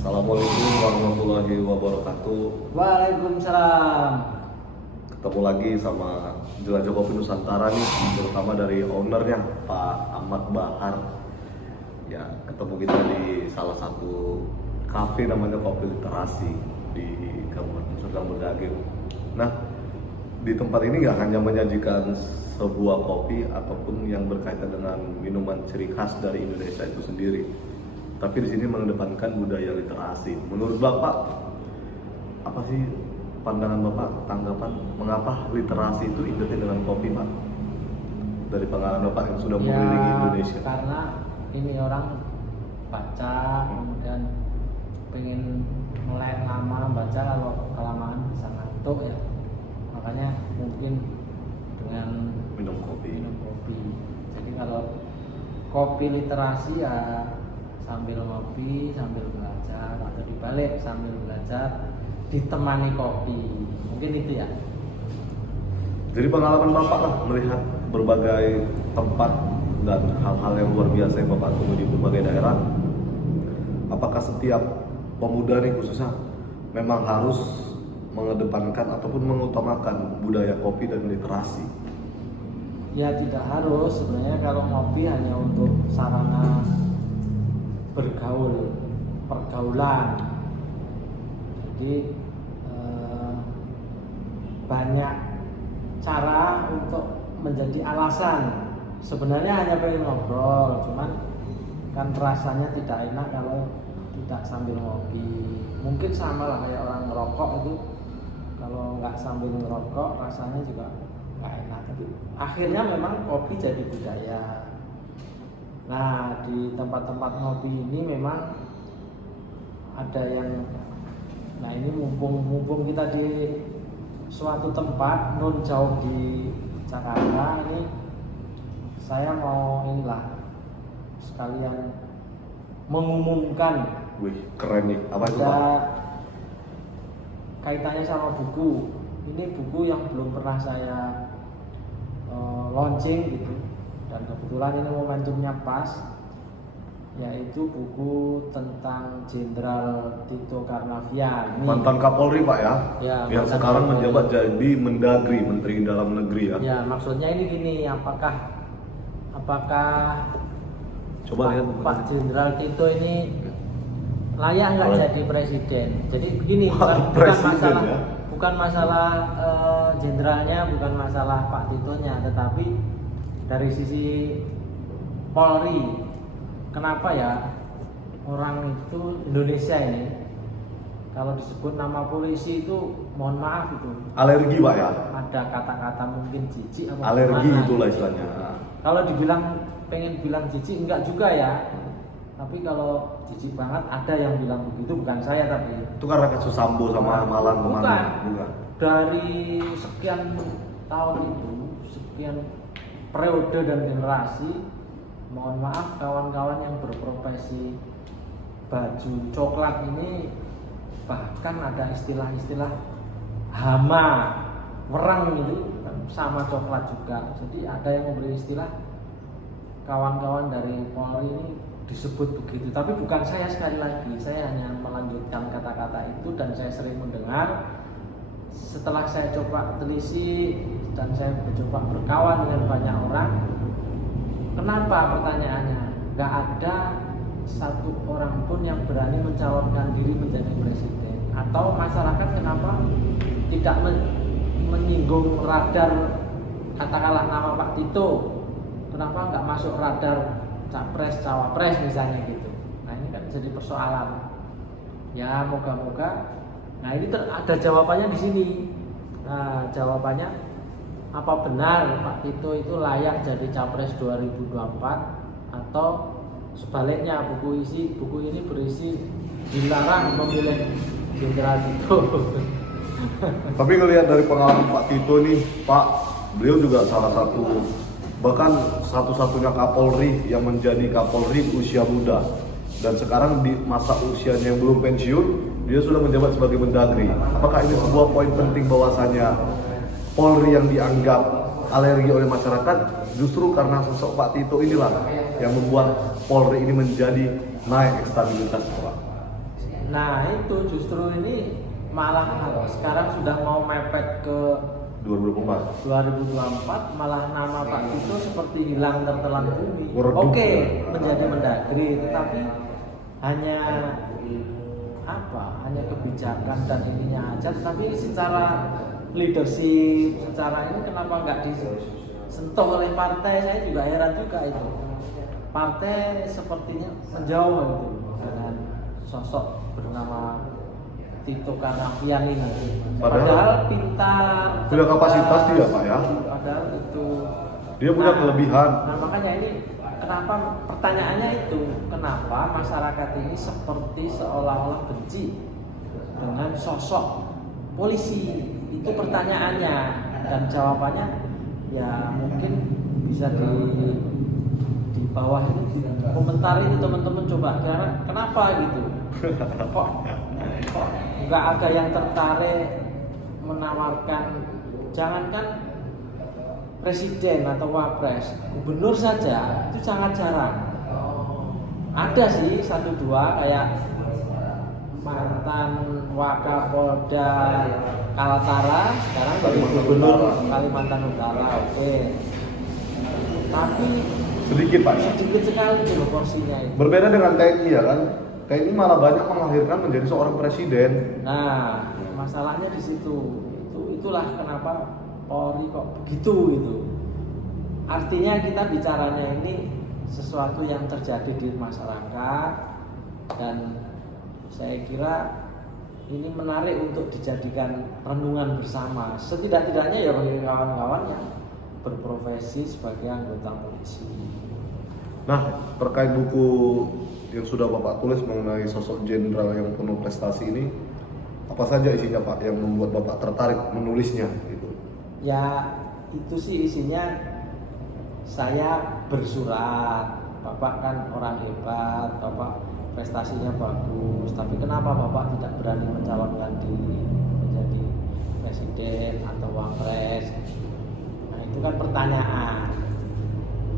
Assalamualaikum warahmatullahi wabarakatuh. Waalaikumsalam. Ketemu lagi sama Jelajah Kopi Nusantara nih, terutama dari ownernya Pak Ahmad Bahar. Ya, ketemu kita di salah satu kafe namanya Kopi Literasi di Kabupaten Serdang Bedagai. Nah, di tempat ini nggak hanya menyajikan sebuah kopi ataupun yang berkaitan dengan minuman ciri khas dari Indonesia itu sendiri, tapi di sini mengedepankan budaya literasi. Menurut Bapak, apa sih pandangan Bapak, tanggapan mengapa literasi itu identik dengan kopi, Pak? Dari pengalaman Bapak yang sudah mengelilingi Indonesia. Karena ini orang baca, kemudian pengen mulai lama baca, kalau kelamaan bisa ngantuk ya. Makanya mungkin dengan Minum kopi. Jadi kalau kopi literasi ya sambil ngopi, sambil belajar, atau dibalik sambil belajar ditemani kopi, mungkin itu ya. Jadi pengalaman Bapak lah melihat berbagai tempat dan hal-hal yang luar biasa yang Bapak temui di berbagai daerah. Apakah setiap pemuda nih khususnya memang harus mengedepankan ataupun mengutamakan budaya kopi dan literasi? Ya tidak harus sebenarnya. Kalau ngopi hanya untuk sarana bergaul, pergaulan. Jadi banyak cara untuk menjadi alasan. Sebenarnya hanya pengen ngobrol, cuman kan rasanya tidak enak kalau tidak sambil ngopi. Mungkin sama lah kayak orang merokok itu, kalau nggak sambil ngerokok rasanya juga nggak enak. Tapi akhirnya memang kopi jadi budaya. Nah, di tempat-tempat ngopi ini memang ada yang, nah ini mumpung kita di suatu tempat non jauh di Jakarta ini, saya mau inilah sekalian mengumumkan. Wih, keren nih. Apa itu, Pak? Ada kaitannya sama buku. Ini buku yang belum pernah saya launching gitu, dan kebetulan ini momentumnya pas, yaitu buku tentang Jenderal Tito Karnavian. Mantan Kapolri, Pak ya? Ya, yang mantan sekarang Kapolri. menjabat jadi Mendagri, Menteri Dalam Negeri ya? Ya, maksudnya ini gini, apakah Coba lihat Pak Jenderal Tito ini layak nggak jadi presiden? Jadi begini, bukan Presiden, masalah ya? bukan masalah jenderalnya, bukan masalah Pak Titonya, tetapi dari sisi Polri. Kenapa ya orang itu Indonesia ini kalau disebut nama polisi itu, mohon maaf itu Alergi, Pak ya? ada kata-kata mungkin jijik apa Alergi gimana itulah gitu. istilahnya. Kalau dibilang pengen bilang jijik enggak juga ya. Tapi kalau jijik banget ada yang bilang begitu, bukan saya tapi. Itu karena kasus Sambo sama Malang kemarin. Bukan. Dari sekian tahun itu, sekian periode dan generasi, mohon maaf kawan-kawan yang berprofesi baju coklat ini, bahkan ada istilah-istilah hama, wereng itu sama coklat juga. Jadi ada yang memberi istilah kawan-kawan dari Polri ini disebut begitu, tapi bukan saya. Sekali lagi saya hanya melanjutkan kata-kata itu, dan saya sering mendengar. Setelah saya coba telisik dan saya mencoba berkawan dengan banyak orang, kenapa pertanyaannya nggak ada satu orang pun yang berani mencalonkan diri menjadi presiden? Atau masyarakat kenapa tidak menyinggung radar, katakanlah nama Pak Tito, kenapa nggak masuk radar capres cawapres misalnya gitu? Nah ini kan jadi persoalan. Ya moga-moga. Nah ini ada jawabannya di sini. Nah jawabannya, apa benar Pak Tito itu layak jadi capres 2024, atau sebaliknya buku ini berisi dilarang memilih Jenderal Tito? Tapi ngelihat dari pengalaman Pak Tito nih, Pak, beliau juga salah satu, bahkan satu-satunya Kapolri yang menjadi Kapolri usia muda, dan sekarang di masa usianya yang belum pensiun dia sudah menjabat sebagai Mendagri. Apakah ini sebuah poin penting bahwasanya Polri yang dianggap alergi oleh masyarakat justru karena sosok Pak Tito inilah yang membuat Polri ini menjadi naik stabilitas, Pak? Nah itu justru ini malah sekarang sudah mau mepet ke 2024. 2024, malah nama Pak Tito seperti hilang tertelan bumi. Meredup. Oke, menjadi mendagri, tetapi hanya hanya kebijakan dan ininya aja, tapi secara leadership, secara ini kenapa nggak disentuh oleh partai? Saya juga heran juga itu. Partai sepertinya menjauh itu dengan sosok bernama Tito Karnavian ini. Padahal pintar, punya kapasitas dia Pak ya. Padahal itu Dia punya kelebihan. Nah makanya ini kenapa pertanyaannya itu, kenapa masyarakat ini seperti seolah-olah benci dengan sosok polisi? Itu pertanyaannya, dan jawabannya ya mungkin bisa di bawah ini di komentar ini teman-teman coba kira kenapa gitu. Kok nggak ada yang tertarik menawarkan, jangankan presiden atau wapres, gubernur saja itu sangat jarang. Ada sih satu dua kayak mantan Wakapolda Kaltara, sekarang jadi gubernur Kalimantan Utara, oke. Tapi Sedikit Pak ya. sedikit sekali tuh porsinya itu. Berbeda dengan TNI ya kan. TNI malah banyak melahirkan menjadi seorang presiden. Nah, masalahnya di situ. Itulah kenapa Polri kok begitu itu. Artinya kita bicaranya ini sesuatu yang terjadi di masyarakat, dan saya kira ini menarik untuk dijadikan renungan bersama. Setidak-tidaknya ya bagi kawan-kawan yang berprofesi sebagai anggota polisi. Nah, terkait buku yang sudah Bapak tulis mengenai sosok jenderal yang penuh prestasi ini, apa saja isinya Pak yang membuat Bapak tertarik menulisnya gitu? Ya itu sih isinya, saya bersurat, Bapak kan orang hebat, Bapak prestasinya bagus, tapi kenapa Bapak tidak berani mencalonkan diri menjadi presiden atau wapres? Nah itu kan pertanyaan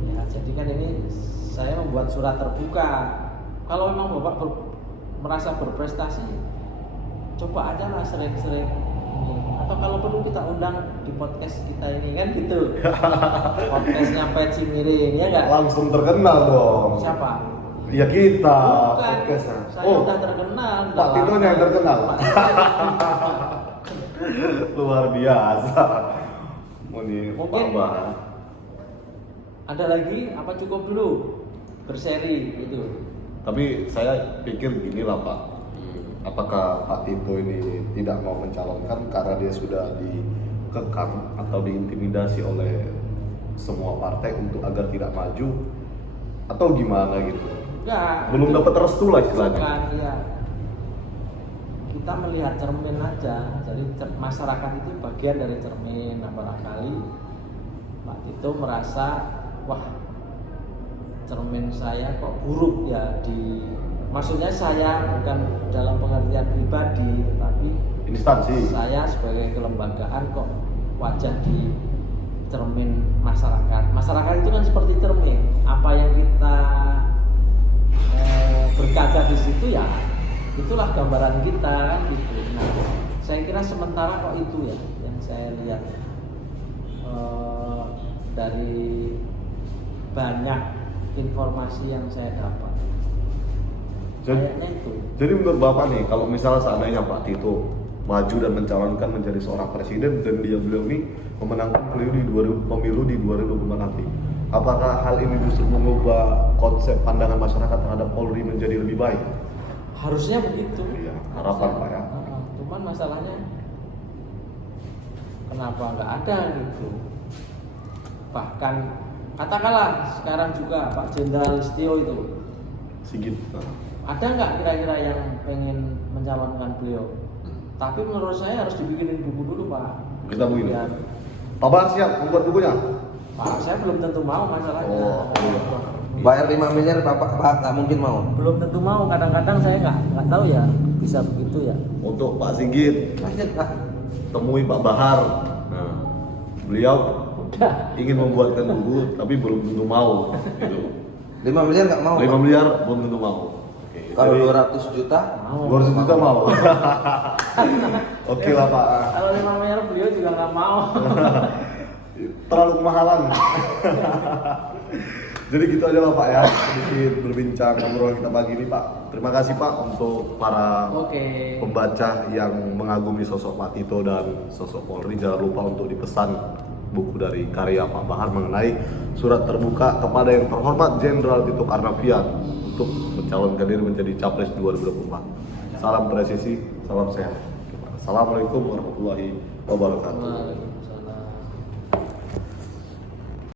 ya, jadi kan ini saya membuat surat terbuka. Kalau memang Bapak merasa berprestasi, coba aja lah sering-sering ini. Atau kalau perlu kita undang di podcast kita ini kan gitu. Podcastnya Peci Miring ya nggak? Langsung terkenal dong. Siapa? Ya kita. Bukan. Podcastnya. Saya udah terkenal. Pak Tito yang terkenal. Pak Luar biasa. Ini Mungkin Pak Bahar. ada lagi apa cukup dulu berseri itu? Tapi saya pikir gini lah Pak, apakah Pak Tito ini tidak mau mencalonkan karena dia sudah dikekang atau diintimidasi oleh semua partai untuk agar tidak maju, atau gimana gitu? Enggak. Belum dapat restu lah istilahnya. Bukan, ya. Kita melihat cermin aja. Jadi masyarakat itu bagian dari cermin. Nah, barangkali Pak Tito merasa, wah, cermin saya kok buruk ya maksudnya saya bukan dalam pengertian pribadi, tetapi Instansi. saya sebagai kelembagaan kok wajah di cermin masyarakat. Masyarakat itu kan seperti cermin. Apa yang kita berkaca di situ ya, itulah gambaran kita kan gitu. Nah, saya kira sementara kok itu ya yang saya lihat dari banyak informasi yang saya dapat. Kayaknya itu. Jadi menurut Bapak nih, kalau misalnya seandainya Pak Tito maju dan mencalonkan menjadi seorang presiden dan beliau ini memenangkan pemilu di 2024 nanti, apakah hal ini justru mengubah konsep pandangan masyarakat terhadap Polri menjadi lebih baik? Harusnya begitu. Iya, harapan Pak ya. Cuman masalahnya kenapa nggak ada gitu? Bahkan katakanlah sekarang juga Pak Jenderal Listio itu Sigit. ada nggak kira-kira yang pengen mencalonkan beliau? Tapi menurut saya harus dibikinin buku dulu Pak. Kita begini. Ya, Pak Bahar siap membuat bukunya? Pak, saya belum tentu mau masalahnya. Oh, iya. Bayar 5 miliar Bapak nggak mungkin mau. Belum tentu mau. Kadang-kadang saya nggak tahu ya bisa begitu ya. Untuk Pak Sigit, temui Pak Bahar. Nah, beliau ingin membuatkan buku tapi belum tentu mau gitu. 5 miliar nggak mau. 5 miliar belum tentu mau. Oke, Kalau Jadi, 200 juta, Mau. 200 juta mau. Oke lah Pak. Kalau 5 miliar beliau juga nggak mau. Terlalu kemahalan. Jadi gitu aja lah Pak ya, sedikit berbincang ngobrol kita pagi ini Pak. Terima kasih Pak untuk para Oke. pembaca yang mengagumi sosok Pak Tito dan sosok Polri. Jangan lupa untuk dipesan buku dari karya Pak Bahar mengenai surat terbuka kepada yang terhormat Jenderal Tito Karnavian untuk mencalonkan diri menjadi Capres 2024. Salam presisi, salam sehat. Assalamualaikum warahmatullahi wabarakatuh.